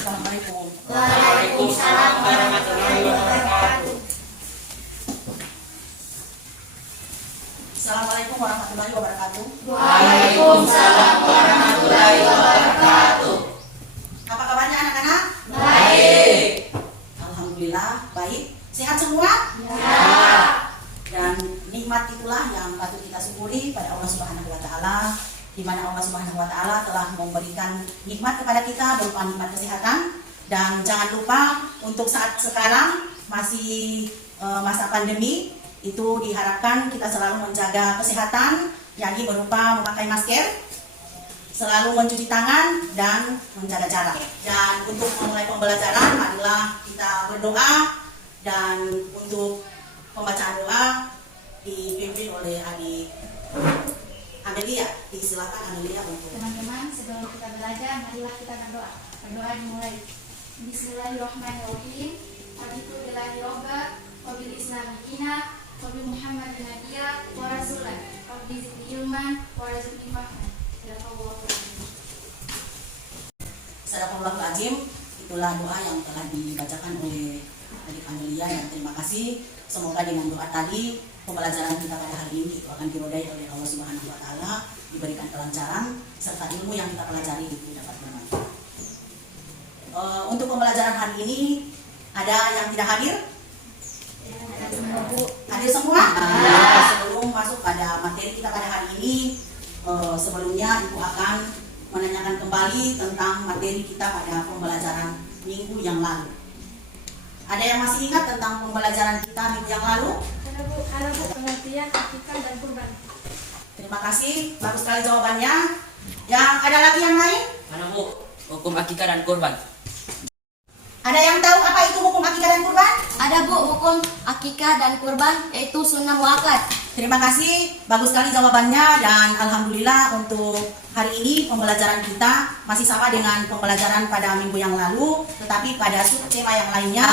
Assalamualaikum. Waalaikumsalam warahmatullahi wabarakatuh. Assalamualaikum warahmatullahi wabarakatuh. Waalaikumsalam warahmatullahi wabarakatuh. Apa kabarnya anak-anak? Baik. Alhamdulillah baik. Sehat semua? Ya. Dan nikmat itulah yang patut kita syukuri pada Allah Subhanahu wa taala, di mana Allah Subhanahu wa taala telah memberikan nikmat kepada kita berupa nikmat kesehatan. Dan jangan lupa untuk saat sekarang masih masa pandemi, itu diharapkan kita selalu menjaga kesehatan, yakni berupa memakai masker, selalu mencuci tangan dan menjaga jarak. Dan untuk memulai pembelajaran, marilah kita berdoa, dan untuk pembacaan doa dipimpin oleh adik Amelia. Disilakan Amelia untuk. Teman-teman, sebelum kita belajar, marilah kita berdoa. Berdoa dimulai. Bismillahirrahmanirrahim. Raditu billahi robba, wa bil islami dina, wa bi Muhammadin nabiyya wa rasulan, rabbi zidni ilman wa rzuqni fahman. Sadaqallahul azim. Itulah doa yang telah dibacakan oleh adik Amelia, dan terima kasih. Semoga dengan doa tadi pembelajaran kita pada hari ini itu akan dirodai oleh Allah Subhanahu wa taala, diberikan kelancaran serta ilmu yang kita pelajari itu dapat bermanfaat. Untuk pembelajaran hari ini ada yang tidak hadir? Hadir semua? Sebelum masuk pada materi kita pada hari ini, sebelumnya Ibu akan menanyakan kembali tentang materi kita pada pembelajaran minggu yang lalu. Ada yang masih ingat tentang pembelajaran kita minggu yang lalu? Ada bu, pengertian akikah dan kurban. Terima kasih, bagus sekali jawabannya. Yang ada lagi yang lain? Mana bu? Hukum akikah dan kurban. Ada yang tahu apa itu hukum akikah dan kurban? Ada bu, hukum akikah dan kurban yaitu sunnah muakkad. Terima kasih, bagus sekali jawabannya. Dan alhamdulillah untuk hari ini pembelajaran kita masih sama dengan pembelajaran pada minggu yang lalu, tetapi pada subtema yang lainnya.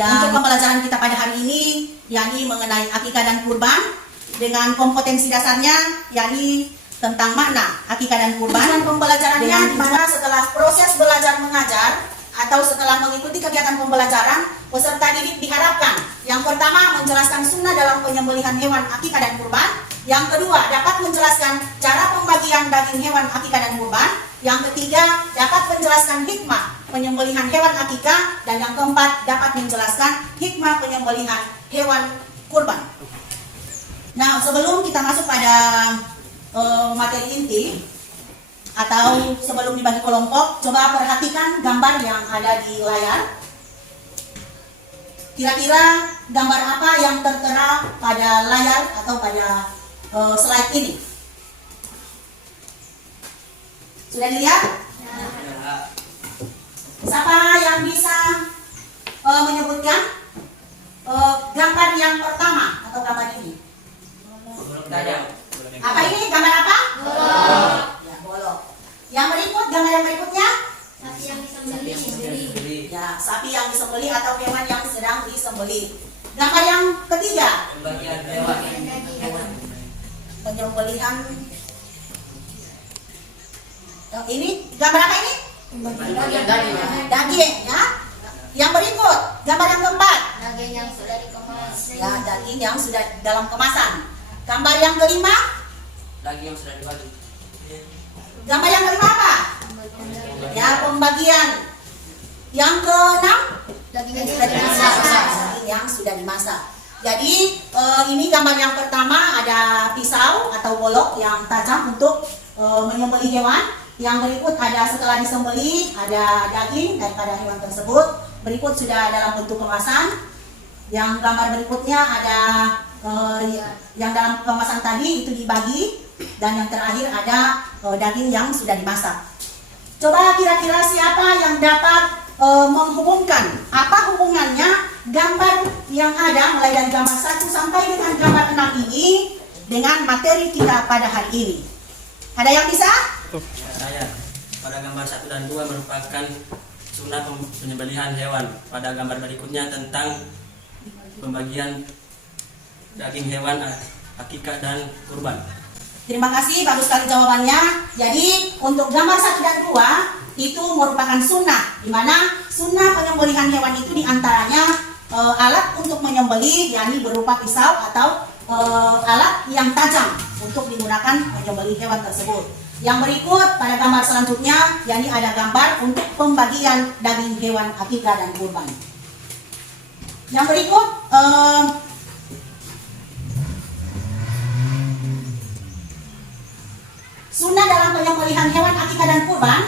Dan untuk pembelajaran kita pada hari ini, yakni mengenai akikah dan kurban, dengan kompetensi dasarnya, yakni tentang makna akikah dan kurban. Dan pembelajarannya di mana setelah proses belajar mengajar atau setelah mengikuti kegiatan pembelajaran, peserta didik diharapkan yang pertama menjelaskan sunnah dalam penyembelihan hewan akikah dan kurban, yang kedua dapat menjelaskan cara pembagian daging hewan akikah dan kurban, yang ketiga dapat menjelaskan hikmah penyembelihan hewan akikah, dan yang keempat dapat menjelaskan hikmah penyembelihan hewan kurban. Nah, sebelum kita masuk pada materi inti, atau sebelum dibagi kelompok, coba perhatikan gambar yang ada di layar. Kira-kira gambar apa yang tertera pada layar atau pada slide ini? Sudah dilihat? Siapa yang bisa menyebutkan gambar yang pertama atau gambar ini? Apa ini? Gambar apa? Ya, bolok. Yang berikut, gambar yang berikutnya? Sapi yang disembelih. Ya, sapi yang disembelih atau hewan yang sedang disembelih. Gambar yang ketiga? Pembagian hewan. Penyembelihan. Ini gambar apa ini? Daging, ya. Yang berikut, gambar yang keempat? Daging yang sudah dikemas. Ya, daging yang sudah dalam kemasan. Gambar yang kelima? Daging yang sudah dibagi. Gambar yang kelima apa? Ya, pembagian. Yang keenam? Daging Daging yang sudah dimasak. Jadi ini gambar yang pertama, ada pisau atau golok yang tajam untuk menyembelih hewan. Yang berikut ada setelah disembelih, ada daging daripada hewan tersebut. Berikut sudah dalam bentuk kemasan. Yang gambar berikutnya ada yang dalam kemasan tadi itu dibagi, dan yang terakhir ada daging yang sudah dimasak. Coba kira-kira siapa yang dapat menghubungkan apa hubungannya gambar yang ada mulai dari gambar 1 sampai dengan gambar 6 ini dengan materi kita pada hari ini? Ada yang bisa? Saya pada gambar 1 dan 2 merupakan sunnah penyembelihan hewan. Pada gambar berikutnya tentang pembagian daging hewan akikah dan kurban. Terima kasih, bagus sekali jawabannya. Jadi untuk gambar 1 dan 2 itu merupakan sunnah, di mana sunnah penyembelihan hewan itu diantaranya alat untuk menyembelih, yakni berupa pisau atau alat yang tajam untuk digunakan menyembelih hewan tersebut. Yang berikut pada gambar selanjutnya, yakni ada gambar untuk pembagian daging hewan akikah dan kurban. Yang berikut sunnah dalam penyembelihan hewan akikah dan kurban.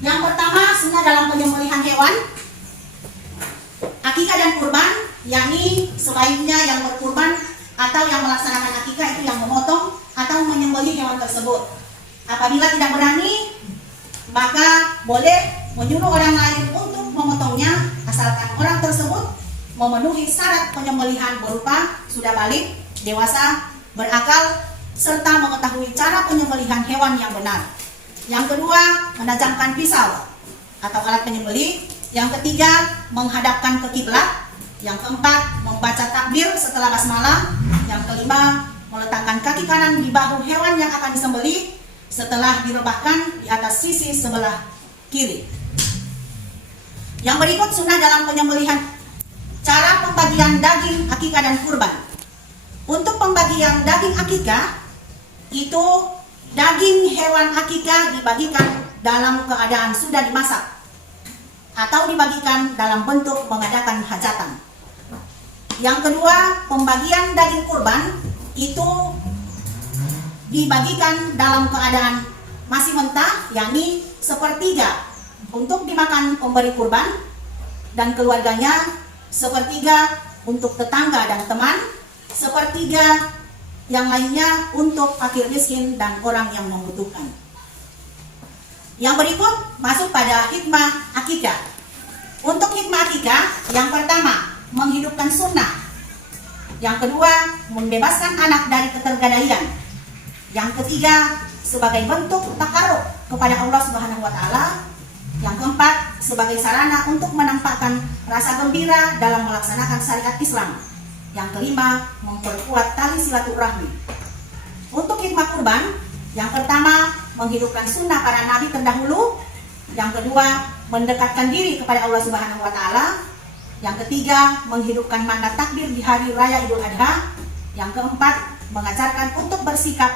Yang pertama, sunnah dalam penyembelihan hewan akikah dan kurban, yakni sebaiknya yang berkurban atau yang melaksanakan akikah itu yang memotong atau menyembelih hewan tersebut. Apabila tidak berani, maka boleh menyuruh orang lain untuk memotongnya, asalkan orang tersebut memenuhi syarat penyembelihan berupa sudah balik, dewasa, berakal, serta mengetahui cara penyembelihan hewan yang benar. Yang kedua, menajamkan pisau atau alat penyembelih. Yang ketiga, menghadapkan ke kiblat. Yang keempat, membaca takbir setelah basmalah. Yang kelima, meletakkan kaki kanan di bahu hewan yang akan disembelih setelah direbahkan di atas sisi sebelah kiri. Yang berikut sunnah dalam penyembelihan, cara pembagian daging akikah dan kurban. Untuk pembagian daging akikah, itu daging hewan akikah dibagikan dalam keadaan sudah dimasak atau dibagikan dalam bentuk mengadakan hajatan. Yang kedua, pembagian daging kurban itu dibagikan dalam keadaan masih mentah, yakni sepertiga untuk dimakan pemberi kurban dan keluarganya, sepertiga untuk tetangga dan teman, sepertiga yang lainnya untuk fakir miskin dan orang yang membutuhkan. Yang berikut masuk pada hikmah akikah. Untuk hikmah akikah, yang pertama, menghidupkan sunnah. Yang kedua, membebaskan anak dari ketergadaian. Yang ketiga, sebagai bentuk takarrub kepada Allah Subhanahu wa taala. Yang keempat, sebagai sarana untuk menampakkan rasa gembira dalam melaksanakan syariat Islam. Yang kelima, memperkuat tali silaturahmi. Untuk hikmah kurban, yang pertama, menghidupkan sunnah para nabi terdahulu. Yang kedua, mendekatkan diri kepada Allah Subhanahu wa taala. Yang ketiga, menghidupkan makna takbir di hari raya Idul Adha. Yang keempat, mengajarkan untuk bersikap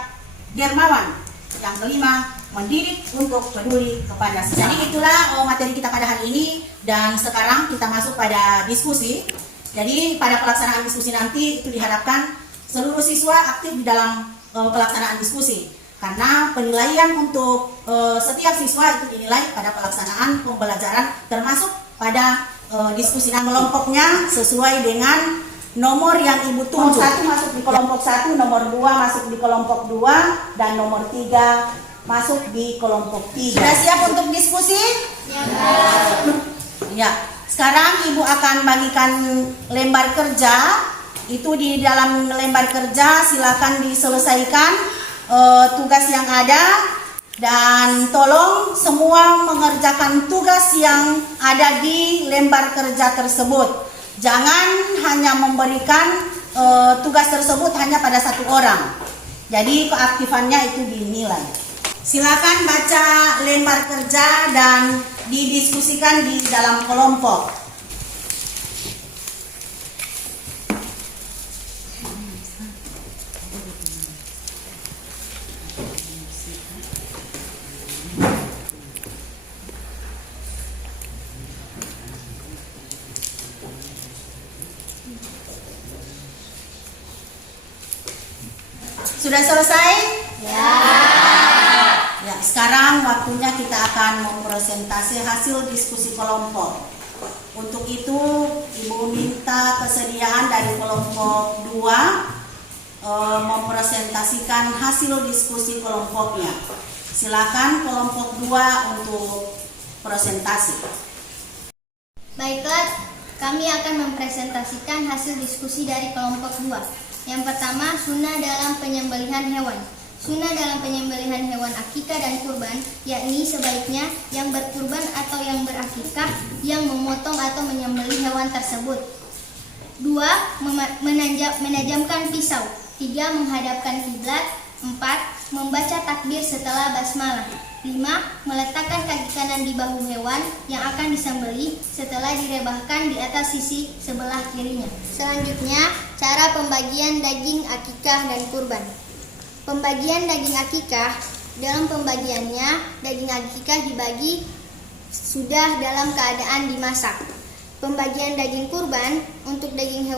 dermawan. Yang kelima, mendidik untuk peduli kepada sesama. Jadi itulah materi kita pada hari ini, dan sekarang kita masuk pada diskusi. Jadi pada pelaksanaan diskusi nanti itu diharapkan seluruh siswa aktif di dalam pelaksanaan diskusi, karena penilaian untuk setiap siswa itu dinilai pada pelaksanaan pembelajaran, termasuk pada diskusi dan kelompoknya sesuai dengan nomor yang Ibu tunjuk. Nomor 1 masuk di kelompok 1, nomor 2 masuk di kelompok 2, dan nomor 3 masuk di kelompok 3. Sudah siap untuk diskusi? Ya. Sekarang Ibu akan bagikan lembar kerja. Itu di dalam lembar kerja silakan diselesaikan tugas yang ada, dan tolong semua mengerjakan tugas yang ada di lembar kerja tersebut. Jangan hanya memberikan tugas tersebut hanya pada satu orang. Jadi keaktifannya itu dinilai. Silakan baca lembar kerja dan didiskusikan di dalam kelompok. Sudah selesai? Ya. Ya, sekarang waktunya kita akan mempresentasi hasil diskusi kelompok. Untuk itu, Ibu minta kesediaan dari kelompok 2 mempresentasikan hasil diskusi kelompoknya. Silakan kelompok 2 untuk presentasi. Baiklah, kami akan mempresentasikan hasil diskusi dari kelompok 2. Yang pertama, sunnah dalam penyembelihan hewan. Sunnah dalam penyembelihan hewan akikah dan kurban, yakni sebaiknya yang berkurban atau yang berakikah yang memotong atau menyembelih hewan tersebut. 2. Menajamkan pisau. 3. Menghadapkan kiblat. 4. Membaca takbir setelah basmalah. 5. Meletakkan kaki kanan di bahu hewan yang akan disembelih setelah direbahkan di atas sisi sebelah kirinya. Selanjutnya, cara pembagian daging akikah dan kurban. Pembagian daging akikah, dalam pembagiannya daging akikah dibagi sudah dalam keadaan dimasak. Pembagian daging kurban untuk daging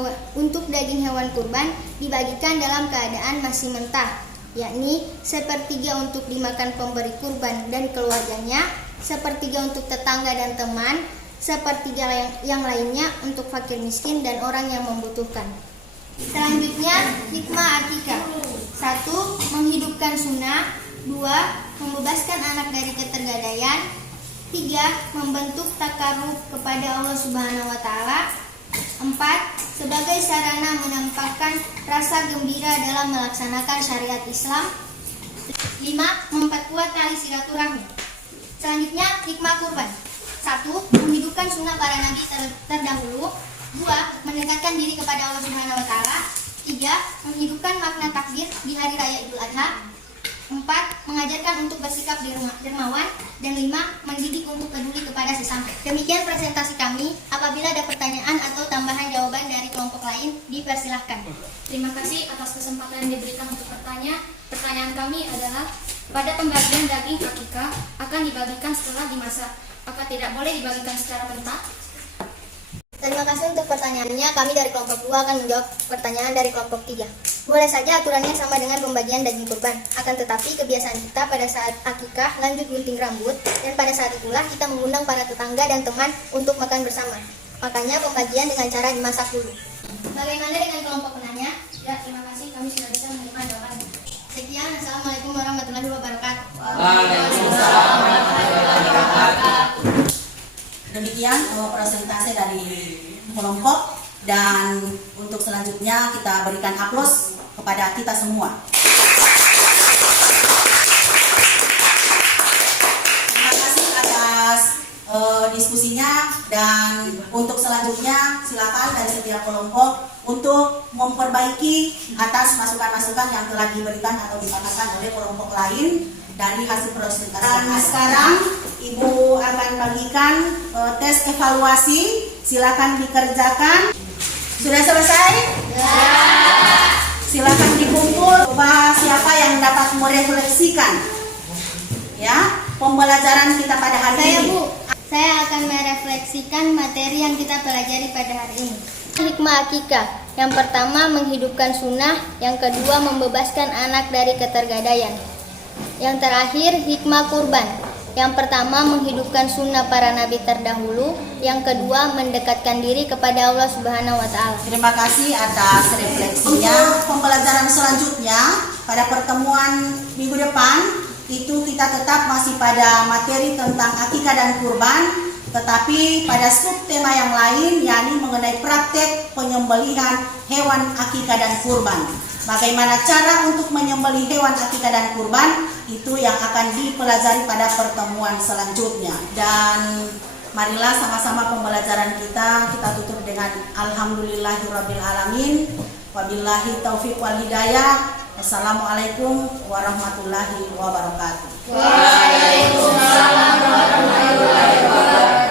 hewan kurban dibagikan dalam keadaan masih mentah, yakni sepertiga untuk dimakan pemberi kurban dan keluarganya, sepertiga untuk tetangga dan teman, sepertiga yang lainnya untuk fakir miskin dan orang yang membutuhkan. Selanjutnya, hikmah akikah. 1. Menghidupkan sunnah. 2. Membebaskan anak dari ketergadaian. 3. Membentuk takarub kepada Allah Subhanahu wa Ta'ala. 4. Sebagai sarana menampakkan rasa gembira dalam melaksanakan syariat Islam. 5. Memperkuat tali silaturahmi. Selanjutnya, hikmah kurban. 1. Menghidupkan sunnah para nabi terdahulu. 2. Mendekatkan diri kepada Allah Subhanahu wa Ta'ala. 3. Menghidupkan makna takbir di hari raya Idul Adha. 4. Mengajarkan untuk bersikap dermawan. Dan 5. Mendidik untuk peduli kepada sesama. Demikian presentasi kami. Apabila ada pertanyaan atau tambahan jawaban dari kelompok lain, dipersilahkan. Terima kasih atas kesempatan yang diberikan untuk bertanya. Pertanyaan kami adalah, pada pembagian daging akikah akan dibagikan setelah dimasak. Apakah tidak boleh dibagikan secara mentah? Terima kasih untuk pertanyaannya. Kami dari kelompok 2 akan menjawab pertanyaan dari kelompok 3. Boleh saja aturannya sama dengan pembagian daging kurban. Akan tetapi kebiasaan kita pada saat akikah lanjut gunting rambut, dan pada saat itulah kita mengundang para tetangga dan teman untuk makan bersama. Makanya pembagian dengan cara dimasak dulu. Bagaimana dengan kelompok penanya? Ya, terima kasih. Kami sudah bisa menerima jawabannya. Sekian. Assalamualaikum warahmatullahi wabarakatuh. Waalaikumsalam warahmatullahi wabarakatuh. Demikian presentasi dari kelompok, dan untuk selanjutnya kita berikan aplaus kepada kita semua. Terima kasih atas diskusinya, dan untuk selanjutnya silakan dari setiap kelompok untuk memperbaiki atas masukan-masukan yang telah diberikan atau dikatakan oleh kelompok lain dari hasil presentasi. Dan sekarang Ibu akan bagikan tes evaluasi. Silakan dikerjakan. Sudah selesai? Ya. Silakan dikumpul. Coba siapa yang dapat merefleksikan ya pembelajaran kita pada hari ini. Bu. Saya akan merefleksikan materi yang kita pelajari pada hari ini. Hikmah akikah. Yang pertama, menghidupkan sunnah. Yang kedua, membebaskan anak dari ketergadaian. Yang terakhir, hikmah kurban. Yang pertama, menghidupkan sunnah para nabi terdahulu. Yang kedua, mendekatkan diri kepada Allah Subhanahu wa Ta'ala. Terima kasih atas refleksinya. Pembelajaran selanjutnya pada pertemuan minggu depan itu kita tetap masih pada materi tentang akikah dan kurban, tetapi pada subtema yang lain, yakni mengenai praktek penyembelihan hewan akikah dan kurban. Bagaimana cara untuk menyembelih hewan akikah dan kurban, itu yang akan dipelajari pada pertemuan selanjutnya. Dan marilah sama-sama pembelajaran kita tutup dengan Alhamdulillahirabbil alamin. Wabillahi taufiq wal hidayah. Assalamualaikum warahmatullahi wabarakatuh. Waalaikumsalam warahmatullahi wabarakatuh.